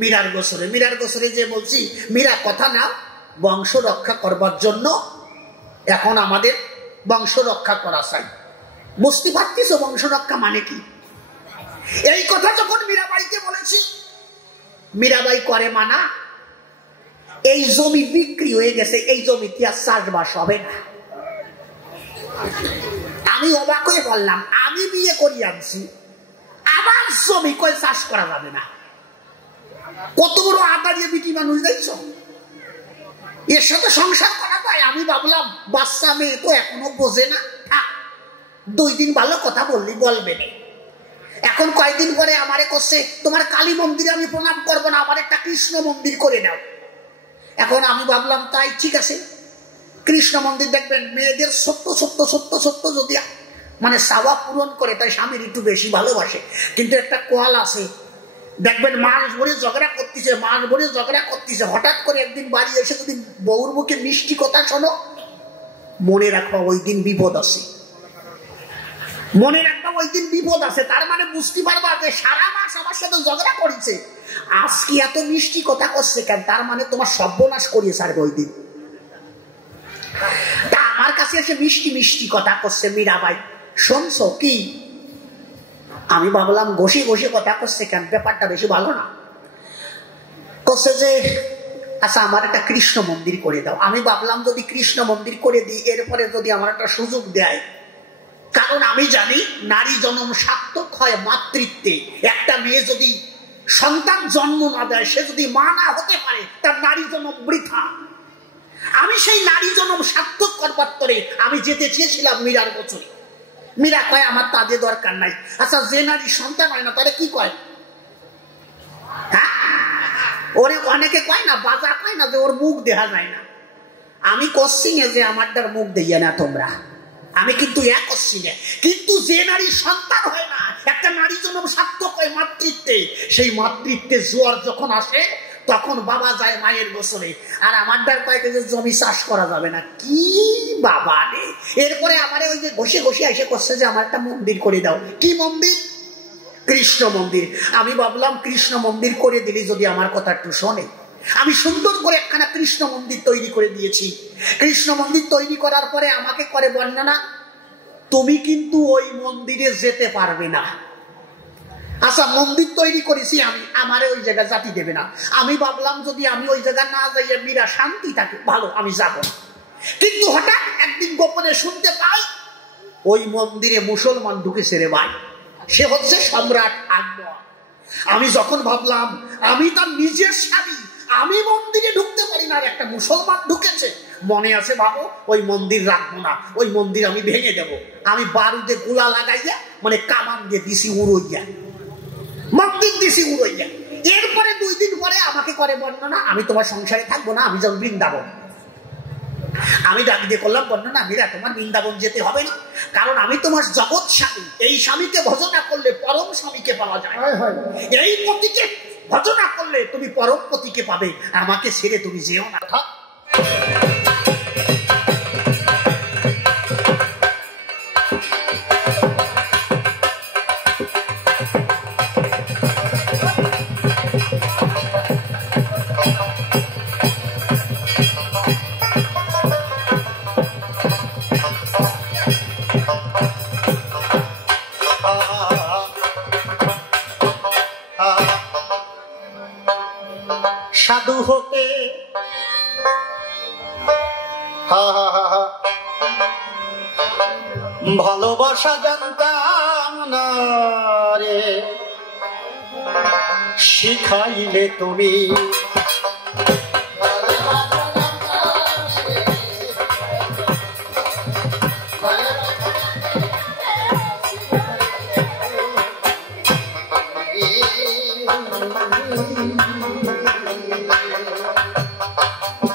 মীরার গোসরে। মীরার গোসরে যে বলছি, মীরা কথা না, বংশ রক্ষা করবার জন্য এখন আমাদের বংশ রক্ষা করা চাই। বুঝতে পারছিস বংশ রক্ষা মানে কি? এই কথা যখন মীরাবাইকে বলেছি, মীরাবাই করে মানা, এই জমি বিক্রি হয়ে গেছে, এই জমিতে আর চাষবাস হবে না। আমি অবাক হয়ে বললাম, আমি বিয়ে করি আনছি, আবার জমি কই চাষ করা যাবে না? কত বড় আদারিয়ে বিটি মানুষ দেখছ, এর সাথে সংসার করা যায়? আমি ভাবলাম বাচ্চা মেয়ে তো এখনো বোঝে না, 2 দিন ভালো কথা বললি বলবে না। এখন কয়েকদিন পরে আমারে করছে, তোমার কালী মন্দিরে আমি প্রণাম করবো না, আমার একটা কৃষ্ণ মন্দির করে দাও। এখন আমি ভাবলাম তাই ঠিক আছে, কৃষ্ণ মন্দির। দেখবেন মেয়েদের সত্য সত্য সত্য সত্য যদি মানে চাওয়া পূরণ করে, তাই স্বামীর একটু বেশি ভালোবাসে। কিন্তু একটা কোয়াল আছে, দেখবেন মাস ভরে ঝগড়া করতেছে, মাস ভরে ঝগড়া করতেছে, হঠাৎ করে একদিন বাড়ি এসে যদি বউর মুখে মিষ্টি কথা শোনো, মনে রাখবা ওই দিন বিপদ আছে। মনে রাখবা ওই দিন বিপদ আছে। তার মানে বুঝতে পারবা যে সারা মাস আমার সাথে ঝগড়া করেছে, আজকে এত মিষ্টি কথা করছে কেন? তার মানে তোমার সর্বনাশ করিয়ে ছাড়বে ওই দিন। তা আমার কাছে এসে মিষ্টি মিষ্টি কথা করছে, মীরাবাই শুনছো কি? আমি ভাবলাম ঘষে ঘষে কথা করছে কেন, ব্যাপারটা বেশি ভালো না। করছে যে আচ্ছা আমার একটা কৃষ্ণ মন্দির করে দাও। আমি ভাবলাম যদি কৃষ্ণ মন্দির করে দিই, এরপরে যদি আমার একটা সুযোগ দেয়, কারণ আমি জানি নারী জন্ম সার্থক হয় মাতৃত্বে। একটা মেয়ে যদি সন্তান জন্ম না দেয়, সে যদি মা না হতে পারে, তার নারী জন্ম বৃথা। আমি সেই নারী জন্ম সার্থক করবার তরে আমি যেতে চেয়েছিলাম মীরার বছরে। মীরা কয় আমার তাদের দরকার নাই। আচ্ছা যে নারী সন্তান হয় না তারা কি কয়? হ্যাঁ, ওরে অনেকে কয় না, বাজা কয় না যে ওর মুখ দেখা যায় না। আমি করছি না যে আমারটার মুখ দিয়ে না তোমরা, আমি কিন্তু এক করছি না। কিন্তু যে নারী সন্তান হয় না, একটা নারী জন্ম সার্থক হয় মাতৃত্বে, সেই মাতৃত্বে জোয়ার যখন আসে তখন বাবা যায় মায়ের গোসলে, আর আমার ডার কয়েকে যে জমি চাষ করা যাবে না। কি বাবা রে! এরপরে আমার ওই যে ঘষে ঘষে এসে করছে যে আমার একটা মন্দির করে দাও। কি মন্দির? কৃষ্ণ মন্দির। আমি ভাবলাম কৃষ্ণ মন্দির করে দিলি যদি আমার কথা একটু শোনে। আমি সুন্দর করে একখানা কৃষ্ণ মন্দির তৈরি করে দিয়েছি। কৃষ্ণ মন্দির তৈরি করার পরে আমাকে করে বর্ণনা, তুমি কিন্তু ওই মন্দিরে যেতে পারবে না। আচ্ছা, মন্দির তৈরি করেছি আমি, আমারে ওই জায়গায় জাতি দেবে না। আমি ভাবলাম যদি আমি ওই জায়গায় না যাইয়ে মীরা শান্তি থাকে, ভালো, আমি যাব না। কিন্তু হঠাৎ একদিন গোপনে শুনতে পাই ওই মন্দিরে মুসলমান ঢুকেছে রে ভাই। সে হচ্ছে সম্রাট আকবর। আমি যখন ভাবলাম আমি তার নিজের স্বামী, আমি মন্দিরে ঢুকতে পারি না, আর একটা মুসলমান ঢুকেছে, মনে আছে ভাবো ওই মন্দির রাখবো না, ওই মন্দির আমি ভেঙে দেব। আমি বারুদে গোলা লাগাইয়া, মানে কামান দিয়ে দিছি উড়ইয়া, মন্দির দিছি উড়ইয়া। এরপরে 2 দিন পরে আমাকে করে বর্ণনা, আমি তোমার সংসারে থাকবো না, আমি যাবো বৃন্দাবন। আমি ডাক দিয়ে করলাম, বর্ণনা মীরা তোমার বৃন্দাবন যেতে হবে না, কারণ আমি তোমার জগৎ স্বামী। এই স্বামীকে ভজনা করলে পরম স্বামীকে পাওয়া যায়, এই পতিকে ভজনা করলে তুমি পরম পতিকে পাবে, আমাকে ছেড়ে তুমি যেও না। সাধু হতে ভালোবাসা জানতাম না রে, শিখাইলে তুমি।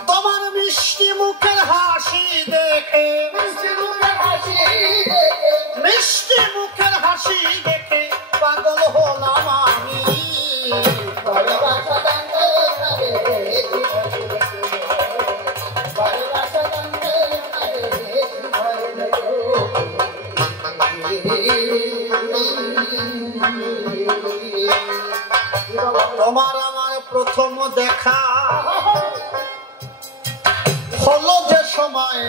তোমার মিষ্টি মুখের হাসি দেখে, মিষ্টি মুখের হাসি দেখে পাগল হলাম আমি। তোমার আমার প্রথম দেখা হলো যে সময়,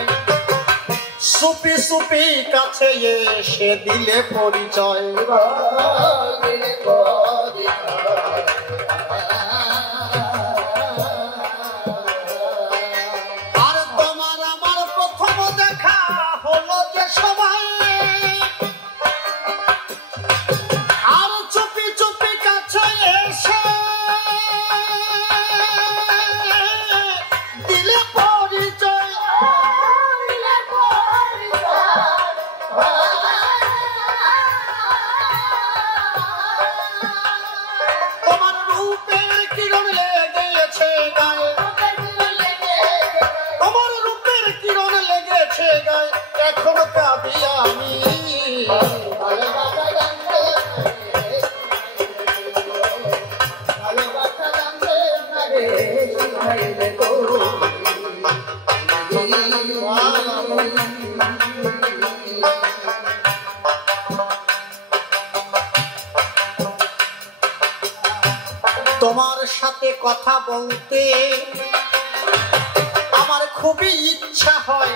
সুপি সুপি কাছে এসে দিলে পরিচয়। আর তোমার আমার প্রথম দেখা হলো যে সময়, আর চুপি চুপি কাছে এসে দিলে পরিচয়। তোমার রূপের কিরণ লেগেছে গায়ে, তোমার রূপের কিরণ লেগেছে গায়ে, এখন কাঁদি আমি। তোমার সাথে কথা বলতে আমার খুবই ইচ্ছা হয়,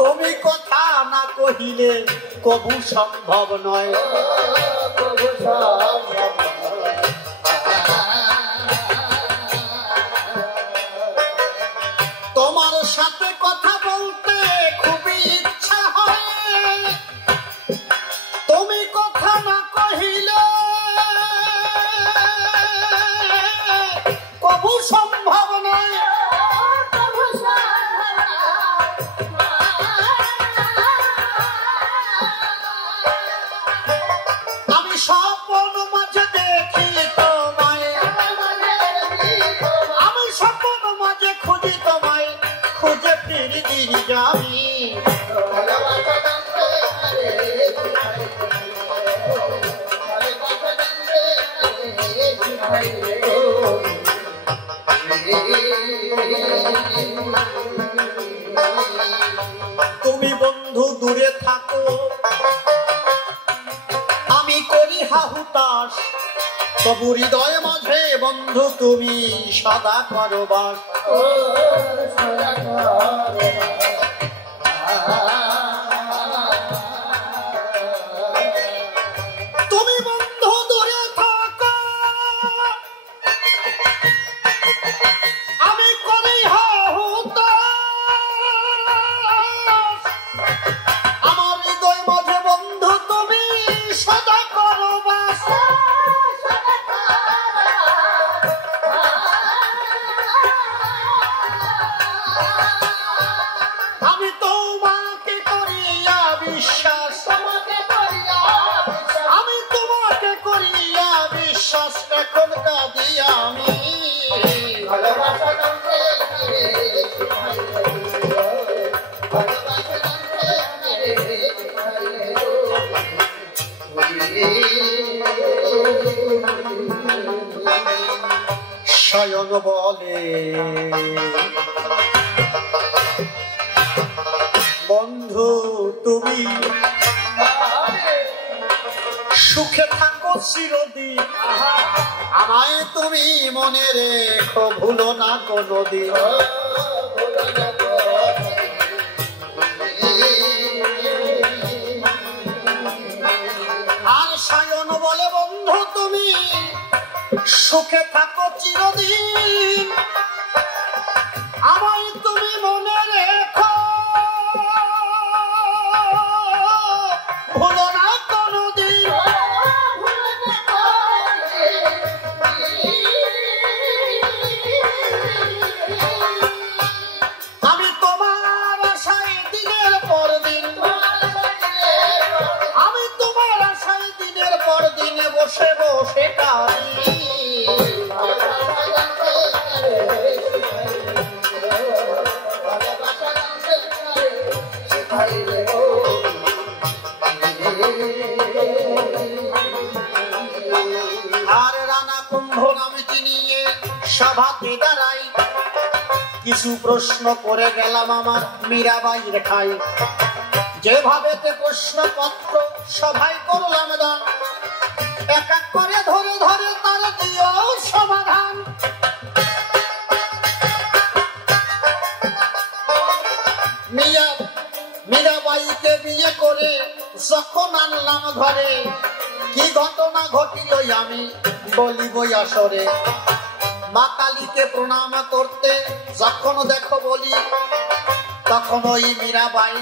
তুমি কথা না কহিলে কবু সম্ভব নয়। তোমার সাথে কথা বলতে খুবই ইচ্ছা হয়, তুমি কথা না কহিলে কবু সম্ভব নয়। আমি স্বপ্ন মাঝে দেখি তোমায়, আমি স্বপ্ন মাঝে খুঁজি তোমায়, খুঁজে ফিরি দিন যাবি। তুমি বন্ধু দূরে থাকো, আমি করি হাহুতাশ, তবু হৃদয় মাঝে বন্ধু তুমি সদা করো বাস। সায়ন বলে বন্ধু তুমি সুখে থাকো চিরদিন, আমায় তুমি মনে রেখো ভুলো না কোনোদিন। আর সায়ন বলে বন্ধু তুমি সুখে থাকো চিরদিন, আমায় তুমি মনে রেখো ভুলো না কোনোদিন। আমি তোমার আশায় দিনের পর দিন, আমি তোমার আশায় দিনের পর দিন বসে বসে কাঁদি। আর রানা কুম্ভ নামটি নিয়ে সভাতে দাঁড়াই, কিছু প্রশ্ন করে গেলাম আমার মীরাবাইয়ের ঠাই। যেভাবেতে প্রশ্নপত্র সভায় করলাম দান, এক এক করে ধরে ধরে তার দিও সমাধান। মীরাবাইকে বিয়ে করে যখন আনলাম ঘরে, কি ঘটনা ঘটিল আমি বলিব আসরে। মা কালীকে প্রণাম করতে যখন দেখো বলি, তখন ওই মীরাবাই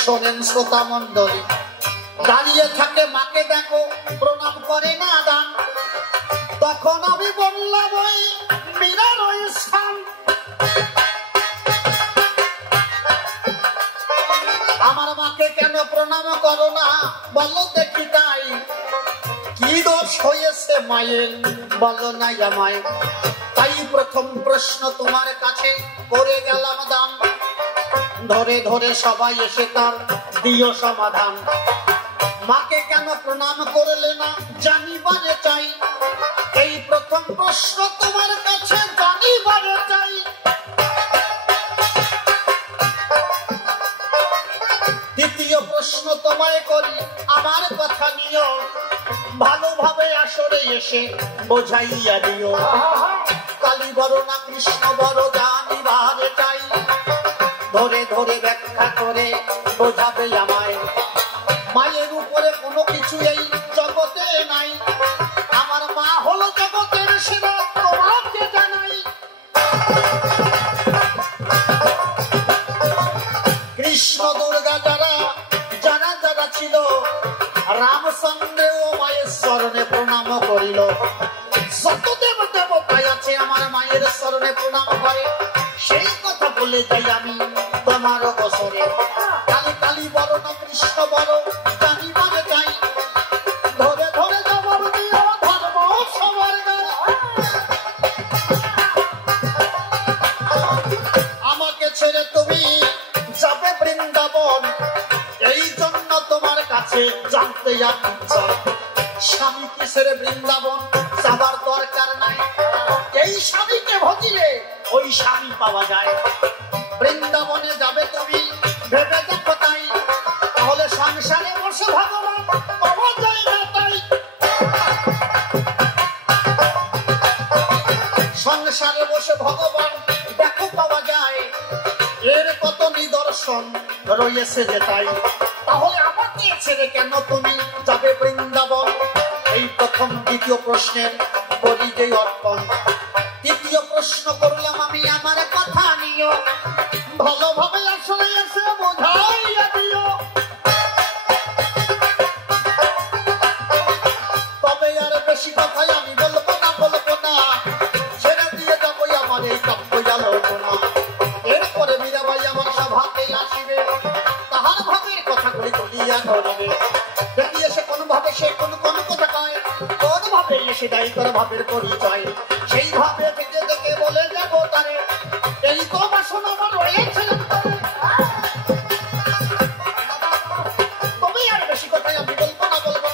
শোনেন শ্রোতা মন্ডলী, দাঁড়িয়ে থাকে মাকে দেখো প্রণাম করে না দান। তখন আমি বললাম ওই মীরার ওই স্থান, আমার মাকে কেন প্রণাম করো না বলো দেখি তাই। কি দোষ হয়েছে মায়ের বলো না আমায়। তাই প্রথম প্রশ্ন তোমার কাছে করে গেলাম দান, ধরে ধরে সবাই এসে তার দিও সমাধান। মাকে কেন প্রণাম করলে না জানিবারে চাই, এই প্রথম প্রশ্ন তোমার কাছে জানিবারে চাই। দ্বিতীয় প্রশ্ন তোমায় করি আমার কথা নিও, ভালোভাবে আসরে এসে বোঝাইয়া দিও। কালী বড় না কৃষ্ণ বড় জানিবারে চাই, ধরে ধরে ব্যাখ্যা করে বোঝাবে আমায়। মায়ের উপরে কোনো কিছু এই জগতে নাই, আমার মা হলো জগতের সেরা তোমাকে জানাই। কৃষ্ণ দুর্গা যারা যারা যারা ছিল, রামচন্দ্রেও মায়ের চরণে প্রণাম করিল। যত দেব দেবতাই আছে আমার মায়ের চরণে প্রণাম করে, সেই কথা বলে যাই আমি তোমার বছরে। কালী কালী বড় না কৃষ্ণ বড় জানিবারে চাই, ধরে ধরে জবাব দিও ধর্ম সবার গায়ে। আমাকে ছেড়ে তুমি যাবে বৃন্দাবন, এই জন্য তোমার কাছে জানতে ইচ্ছা। স্বামী কি ছেড়ে বৃন্দাবন যাবার দরকার নাই, এই স্বামীকে ভজিলে ওই স্বামী পাওয়া যায়। বৃন্দাবনে যাবে তুমি ভেবে দেখো তাই, তাহলে সংসারে বসে ভগবান পাওয়া যায় না তাই। সংসারে বসে ভগবান দেখো পাওয়া যায়, এর কত নিদর্শন রয়েছে যে তাই। তাহলে আমাকে ছেড়ে কেন তুমি যাবে বৃন্দাবন, এই প্রথম দ্বিতীয় প্রশ্নের বলি যে অর্পণ। তৃতীয় প্রশ্ন করলাম আমি আমার কথা নিও, ভালোভাবে আসলে এসে বোঝাইয়া দিও। তবে আর বেশি কথাই আমি বলবো না, ছেড়ে দিয়ে যাবো আমার এই কাব্য আলোচনা। এরপরে মীরাবাই আমার সভাতে আসিবে, তাহার ভাবের কথাগুলি তুলিয়া ধরিবে। যদি এসে কোন ভাবে সে কোন কোন কথা কয়, কোন ভাবে এসে দায়ী করে ভাবের পরিচয়, সেই ভাবে থেকে দেখে বলে যাবো তারে, এই তো বাসনা আমার রয়েছে। তুমি আর বেশি কথাই আমি বলবো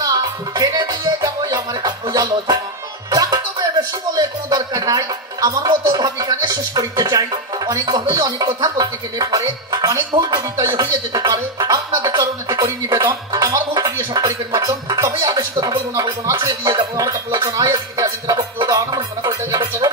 না, ছেড়ে দিয়ে যাবো আমার কাব্য আলোচনা। যাক, তবে বেশি বলে কোনো দরকার নাই, আমার মতো ভাবিকানে শেষ করিতে চাই। অনেকভাবেই অনেক কথা বলতে গেলে পরে অনেক ভুল কবিতায় হয়ে যেতে পারে। আপনাদের চরণেতে করি নিবেদন, আমার ভুল দিয়ে সব করিবেন মাধ্যম। তবেই আর বেশি কথা বলবো না, ছেড়ে দিয়ে যাবো। আমার কাপড় আয় দিকে আসেন, বক্তব্য করতে যাবো।